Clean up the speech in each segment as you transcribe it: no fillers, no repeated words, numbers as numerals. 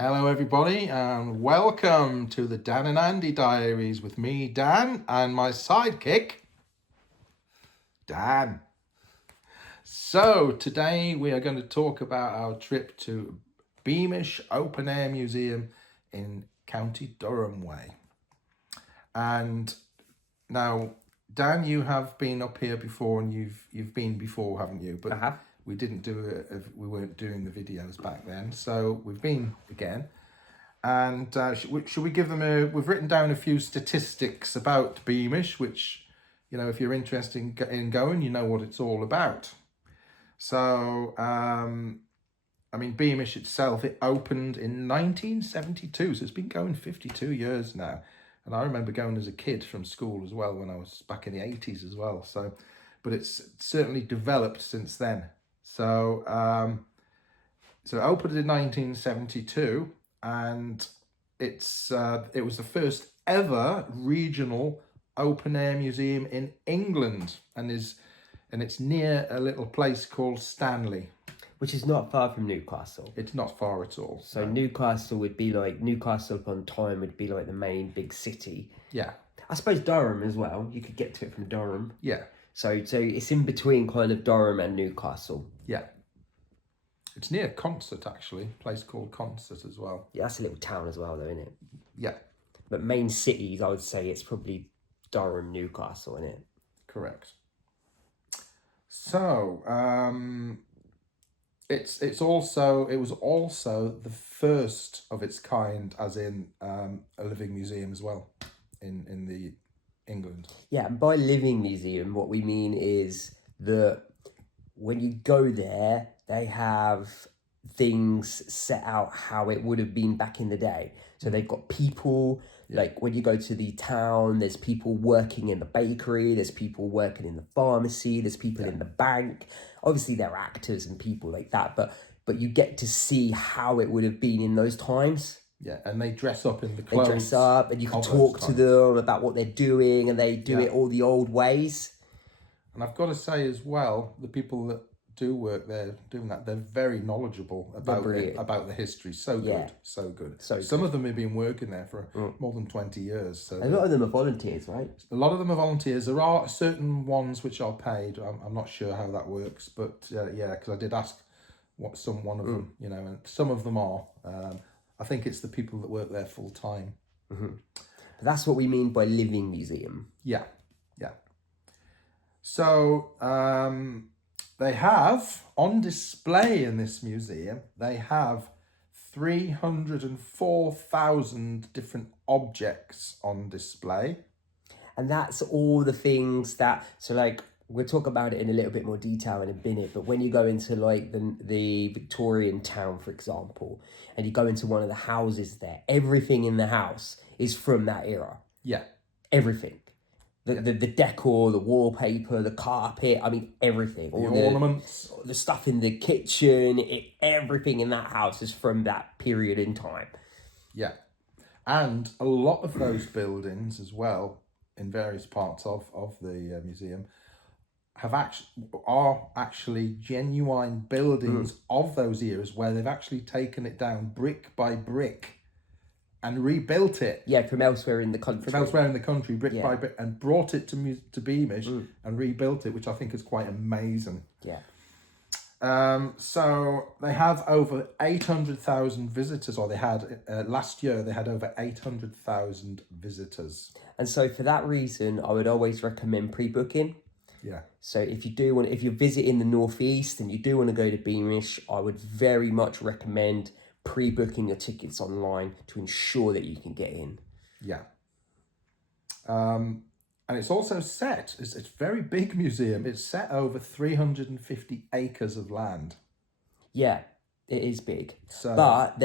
Hello everybody and welcome to the Dan and Andy Diaries with me, Dan, and my sidekick, Dan. So today we are going to talk about our trip to Beamish Open Air Museum in County Durham way. And now, Dan, you have been up here before and you've been before, haven't you? But I have. we didn't we weren't doing the videos back then, so we've been again. And should we give them we've written down a few statistics about Beamish, which, you know, if you're interested in going, you know what it's all about. So, I mean, Beamish itself, it opened in 1972, so it's been going 52 years now. And I remember going as a kid from school as well, when I was back in the 80s as well. So, but it's certainly developed since then. So, so it opened in 1972, and it was the first ever regional open air museum in England, and it's near a little place called Stanley, Which is not far from Newcastle. It's not far at all. So no. Newcastle upon Tyne would be like the main big city. Yeah. I suppose Durham as well. You could get to it from Durham. Yeah. So it's in between kind of Durham and Newcastle. Yeah. It's near Concert, actually. A place called Concert as well. Yeah, that's a little town as well, though, isn't it? Yeah. But main cities, I would say it's probably Durham, Newcastle, isn't it? Correct. So, it was also the first of its kind, as in a living museum as well, in the England. Yeah, and by living museum, what we mean is that when you go there, they have things set out how it would have been back in the day. So they've got people, like when you go to the town, there's people working in the bakery, there's people working in the pharmacy, there's people in the bank. Obviously, they're actors and people like that, but you get to see how it would have been in those times. Yeah, and they dress up in the clothes. They dress up, and you can talk to them about what they're doing, and they do it all the old ways. And I've got to say as well, the people that do work there doing that, they're very knowledgeable about the history. So good, so good. Some of them have been working there for more than 20 years. So a lot of them are volunteers, right? A lot of them are volunteers. There are certain ones which are paid. I'm not sure how that works, but yeah, because I did ask one of them, you know, and some of them are. I think it's the people that work there full time. That's what we mean by living museum. Yeah, yeah. So they have on display in this museum, they have 304,000 different objects on display. And that's all the things that, so like, we'll talk about it in a little bit more detail in a minute, but when you go into like the Victorian Town, for example, and you go into one of the houses there, everything in the house is from that era. Yeah. Everything. The decor, the wallpaper, the carpet, I mean, everything. All the ornaments. The stuff in the kitchen, everything in that house is from that period in time. Yeah. And a lot of those buildings as well, in various parts of the museum, are actually genuine buildings of those eras, where they've actually taken it down brick by brick and rebuilt it. Yeah, from elsewhere in the country. Brick by brick, and brought it to Beamish and rebuilt it, which I think is quite amazing. Yeah. So they have over 800,000 visitors, or they had last year. They had over 800,000 visitors. And so for that reason, I would always recommend pre-booking. Yeah. So if you're visiting the Northeast and you do want to go to Beamish, I would very much recommend pre-booking your tickets online to ensure that you can get in. Yeah. And it's also it's a very big museum. It's set over 350 acres of land. Yeah, it is big. So, but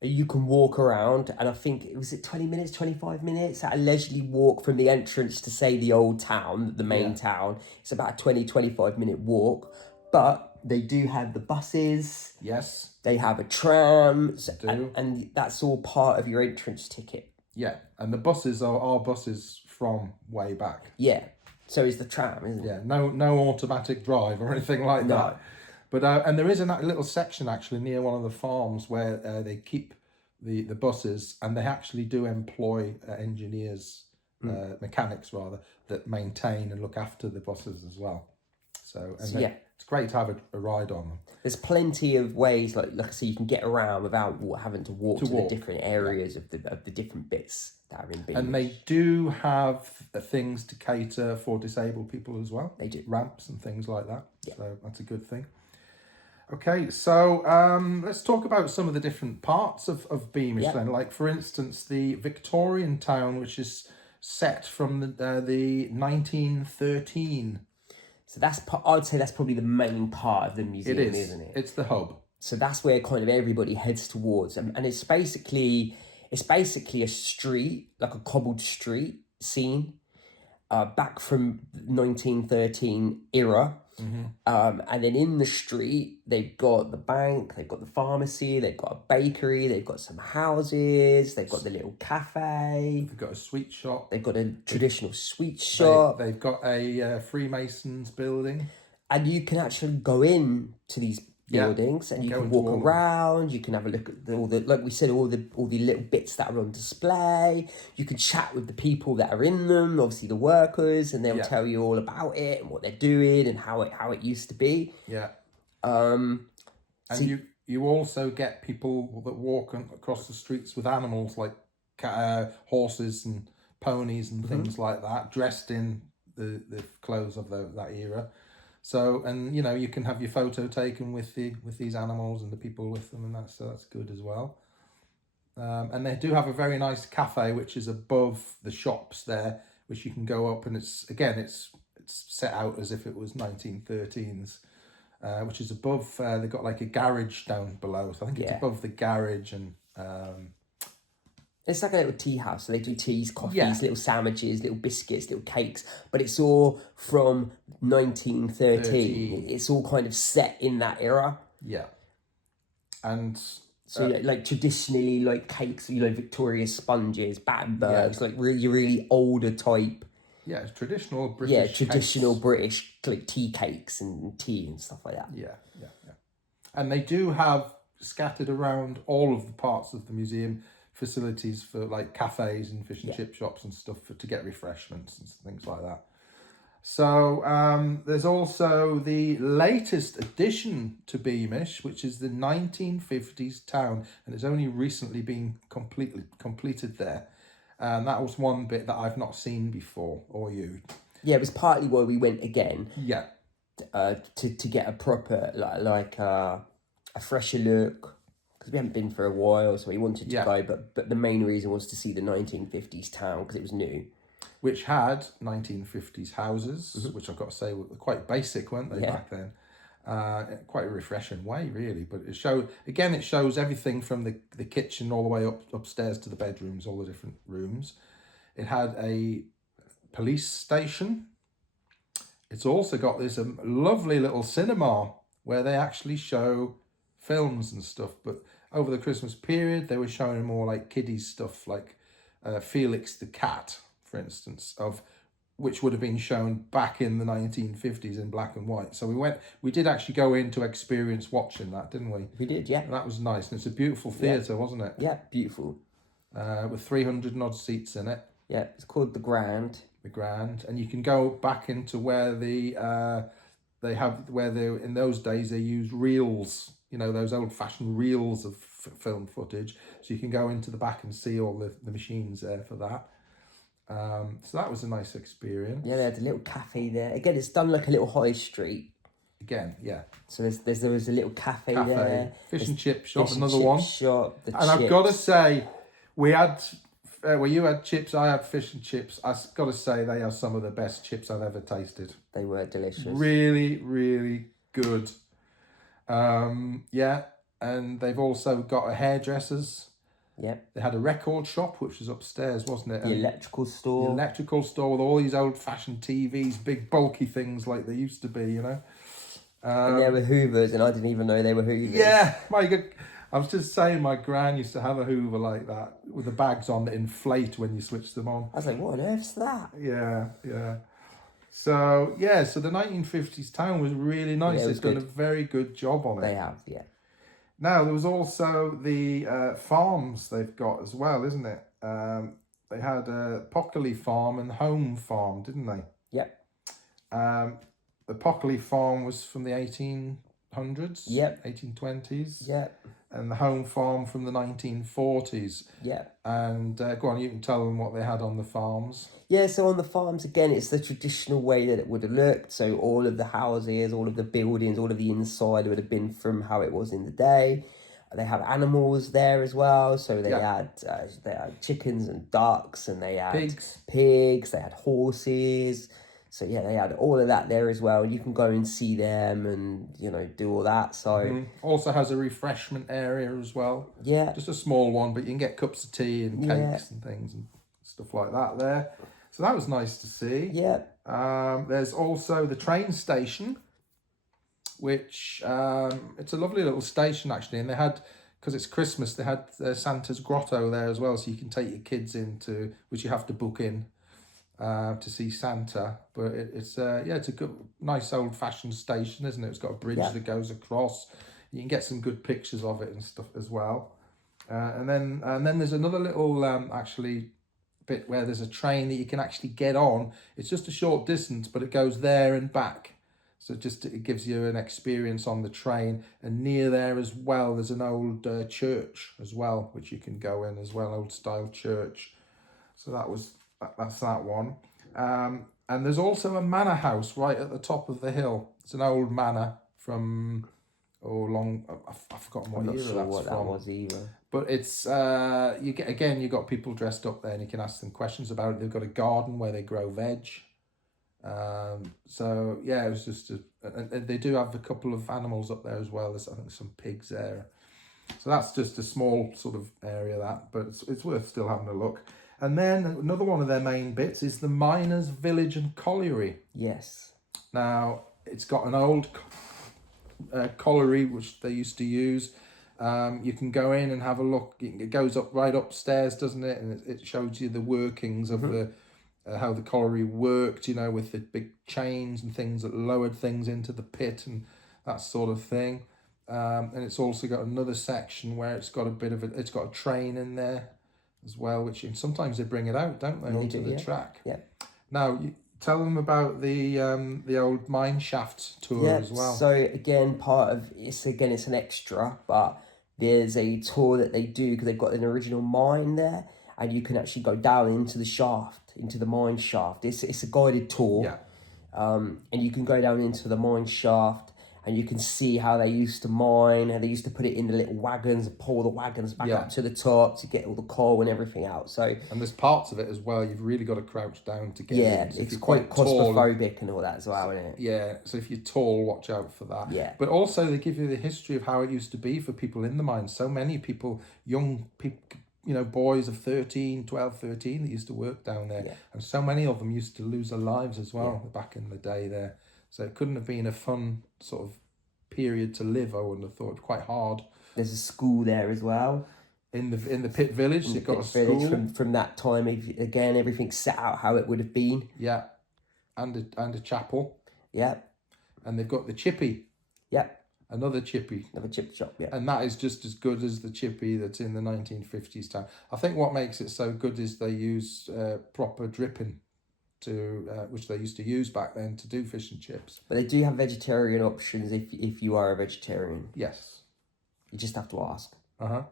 you can walk around, and I think, was it 20 minutes, 25 minutes at a leisurely walk from the entrance to, say, the old town, the main town. It's about a 20, 25-minute walk. But they do have the buses. Yes. They have a tram. And that's all part of your entrance ticket. Yeah, and the buses are buses from way back. Yeah, so is the tram, isn't it? Yeah, no automatic drive or anything like that. But and there is a little section actually near one of the farms where they keep the buses, and they actually do employ engineers, mechanics rather, that maintain and look after the buses as well. So it's great to have a ride on them. There's plenty of ways, like I say, you can get around without having to walk to the different areas of the different bits that are in Beamish. And they do have things to cater for disabled people as well. They do. Ramps and things like that. Yeah. So that's a good thing. Okay, so let's talk about some of the different parts of Beamish then. Like, for instance, the Victorian Town, which is set from the 1913. So I'd say that's probably the main part of the museum, isn't it? It's the hub. So that's where kind of everybody heads towards, and it's basically a street, like a cobbled street scene, back from 1913 era. And then in the street, they've got the bank, they've got the pharmacy, they've got a bakery, they've got some houses, they've got the little cafe. They've got a sweet shop. They've got a traditional sweet shop. They've got a Freemasons building. And you can actually go in to these buildings, and you can walk around. You can have a look at all the, like we said, all the little bits that are on display. You can chat with the people that are in them, obviously the workers, and they'll tell you all about it and what they're doing and how it used to be. Yeah. And you also get people that walk across the streets with animals like horses and ponies and things like that, dressed in the clothes of that era. So, and you can have your photo taken with these animals and the people with them, and that's good as well. And they do have a very nice cafe which is above the shops there, which you can go up, and it's set out as if it was 1913s, which is above. They've got like a garage down below, so I think it's above the garage, and it's like a little tea house. So they do teas, coffees, little sandwiches, little biscuits, little cakes. But it's all from 1913. It's all kind of set in that era. Yeah. And so like traditionally, like cakes, Victoria sponges, Battenbergs, like really older type. Yeah, it's traditional British. Traditional British like tea cakes and tea and stuff like that. Yeah. And they do have scattered around all of the parts of the museum facilities for like cafes and fish and chip shops and stuff to get refreshments and things like that. So there's also the latest addition to Beamish, which is the 1950s town, and it's only recently been completed there. And that was one bit that I've not seen before, or you. Yeah, it was partly why we went again. Yeah. To get a proper like a fresher look. We haven't been for a while, so we wanted to go, but the main reason was to see the 1950s town because it was new. Which had 1950s houses, which I've got to say were quite basic, weren't they, back then? Quite a refreshing way, really. But it shows everything from the kitchen all the way upstairs to the bedrooms, all the different rooms. It had a police station. It's also got this lovely little cinema where they actually show films and stuff, but over the Christmas period they were showing more like kiddies stuff, like Felix the Cat, for instance, of which would have been shown back in the 1950s in black and white. So we did actually go in to experience watching that, didn't we? We did, yeah. And that was nice, and it's a beautiful theatre, wasn't it? Yeah, beautiful. With 300 and odd seats in it. Yeah, it's called the Grand. The Grand, and you can go back into where in those days they used reels. Those old-fashioned reels of film footage. So you can go into the back and see all the machines there for that. So that was a nice experience. Yeah, they had a little cafe there. Again, it's done like a little high street. Again, yeah. So there was a little cafe there. Fish and chip shop, another one. Shop, I've got to say, we had... you had chips, I had fish and chips. I've got to say, they are some of the best chips I've ever tasted. They were delicious. Really, really good. And they've also got a hairdressers. Yep. They had a record shop, which was upstairs, wasn't it? The electrical store. The electrical store with all these old-fashioned TVs, big bulky things like they used to be, and there were Hoovers, and I didn't even know they were Hoovers. Yeah, I was just saying, my gran used to have a Hoover like that with the bags on that inflate when you switch them on. I was like, what on earth's that? Yeah. So yeah, so the 1950s town was really nice. Yeah, it was They've done a good. very good job on They it. have, yeah. Now there was also the farms they've got as well, isn't it? They had a Pockley farm and Home farm, didn't they? Yep. The Pockley farm was from the 1800s, Yep. 1820s, Yep. and the Home farm from the 1940s. Yep. And go on, you can tell them what they had on the farms. Yeah, so on the farms, again, it's the traditional way that it would have looked. So all of the houses, all of the buildings, all of the inside would have been from how it was in the day. They have animals there as well. So they had chickens and ducks, and they had pigs, they had horses. So yeah, they had all of that there as well. And you can go and see them and, do all that. So also has a refreshment area as well. Yeah. Just a small one, but you can get cups of tea and cakes and things and stuff like that there. So that was nice to see. Yeah. There's also the train station, which it's a lovely little station actually, and they had, because it's Christmas, they had Santa's grotto there as well, so you can take your kids into, which you have to book in to see Santa. But it's a good, nice old fashioned station, isn't it? It's got a bridge that goes across. You can get some good pictures of it and stuff as well. And then there's another little actually bit where there's a train that you can actually get on. It's just a short distance, but it goes there and back. So it gives you an experience on the train. And near there as well, there's an old church as well, which you can go in as well, old style church. So that's that one. And there's also a manor house right at the top of the hill. It's an old manor from I've forgotten what era that's that from. was either. But it's you've got people dressed up there, and you can ask them questions about it. They've got a garden where they grow veg. So yeah, it was just and they do have a couple of animals up there as well. There's, I think, some pigs there. So that's just a small sort of area but it's worth still having a look. And then another one of their main bits is the Miners' Village and Colliery. Yes. Now it's got an old colliery which they used to use. You can go in and have a look. It goes up right upstairs, doesn't it? And it shows you the workings of the how the colliery worked, with the big chains and things that lowered things into the pit and that sort of thing. And it's also got another section where it's got it's got a train in there as well, which sometimes they bring it out, don't they, onto the track. Yeah. Now, tell them about the old mine shaft tour as well. So again, it's an extra, but there's a tour that they do because they've got an original mine there, and you can actually go down into the shaft, into the mine shaft. It's a guided tour. Yeah. And you can go down into the mine shaft, and you can see how they used to mine, how they used to put it in the little wagons and pull the wagons back up to the top to get all the coal and everything out. So and there's parts of it as well, you've really got to crouch down to get in. Yeah, So it's quite claustrophobic and all that as well, isn't it? Yeah, so if you're tall, watch out for that. Yeah. But also they give you the history of how it used to be for people in the mines. So many people, young people, boys of 12, 13 that used to work down there. Yeah. And so many of them used to lose their lives as well back in the day there. So it couldn't have been a fun sort of period to live, I wouldn't have thought. Quite hard. There's a school there as well. In the pit village, they've got a school. From that time, again, everything's set out how it would have been. Yeah. And a chapel. Yeah. And they've got the chippy. Yeah. Another chippy. Another chip shop, yeah. And that is just as good as the chippy that's in the 1950s town. I think what makes it so good is they use proper dripping, which they used to use back then to do fish and chips. But they do have vegetarian options if you are a vegetarian. Yes. You just have to ask. Uh-huh.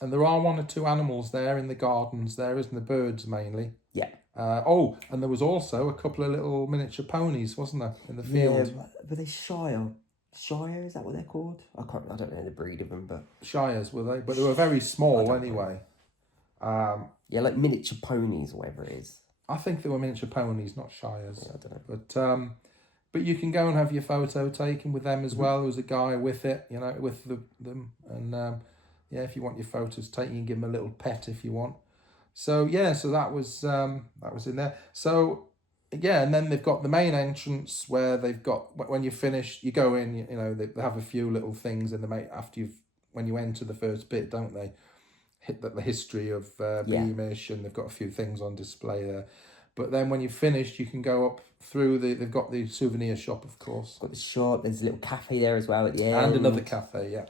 And there are one or two animals there in the gardens there, isn't there? Birds mainly. Yeah. And there was also a couple of little miniature ponies, wasn't there, in the field? Yeah, were they Shire? Shire, is that what they're called? I don't know the breed of them, but... Shires, were they? But they were very small anyway. Yeah, like miniature ponies or whatever it is. I think they were miniature ponies, not Shires. Yeah, I don't know. But you can go and have your photo taken with them as well. There was a guy with it, with them. And if you want your photos taken, you can give them a little pet if you want. So so that was in there. So and then they've got the main entrance where they've got, when you finish, you go in. They have a few little things in the when you enter the first bit, don't they? Hit the history of Beamish, and they've got a few things on display there. But then when you're finished, you can go up through they've got the souvenir shop, of course. Got the shop, there's a little cafe there as well at the end. And another cafe, yeah.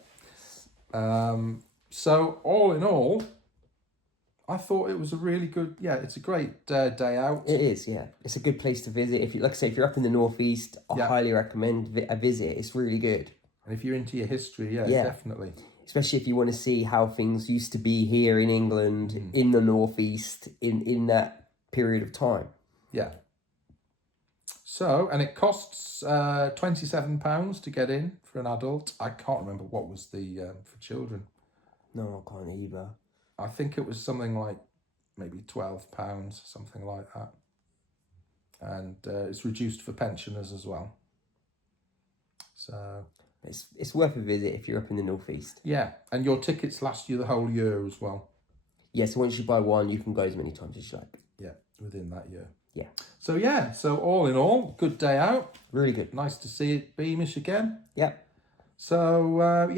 So all in all, I thought it was a really good, it's a great day out. It is, yeah. It's a good place to visit. If you, like I say, if you're up in the northeast, I highly recommend a visit. It's really good. And if you're into your history, definitely. Especially if you want to see how things used to be here in England, in the northeast, in that period of time. Yeah. So, and it costs £27 to get in for an adult. I can't remember what was the for children. No, I can't either. I think it was something like maybe £12, something like that. And it's reduced for pensioners as well. So it's worth a visit if you're up in the northeast. Yeah, and your tickets last you the whole year as well. Yeah, so once you buy one, you can go as many times as you like. Yeah, within that year. Yeah. So all in all, good day out. Really good. Nice to see it Beamish again. Yeah. So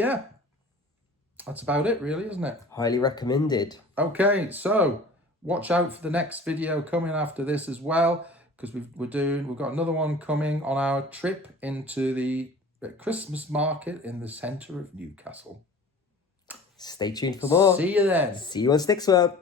that's about it really, isn't it? Highly recommended. Okay, so watch out for the next video coming after this as well, because we've got another one coming on our trip into the Christmas market in the centre of Newcastle. Stay tuned for more. See you then. See you on next one.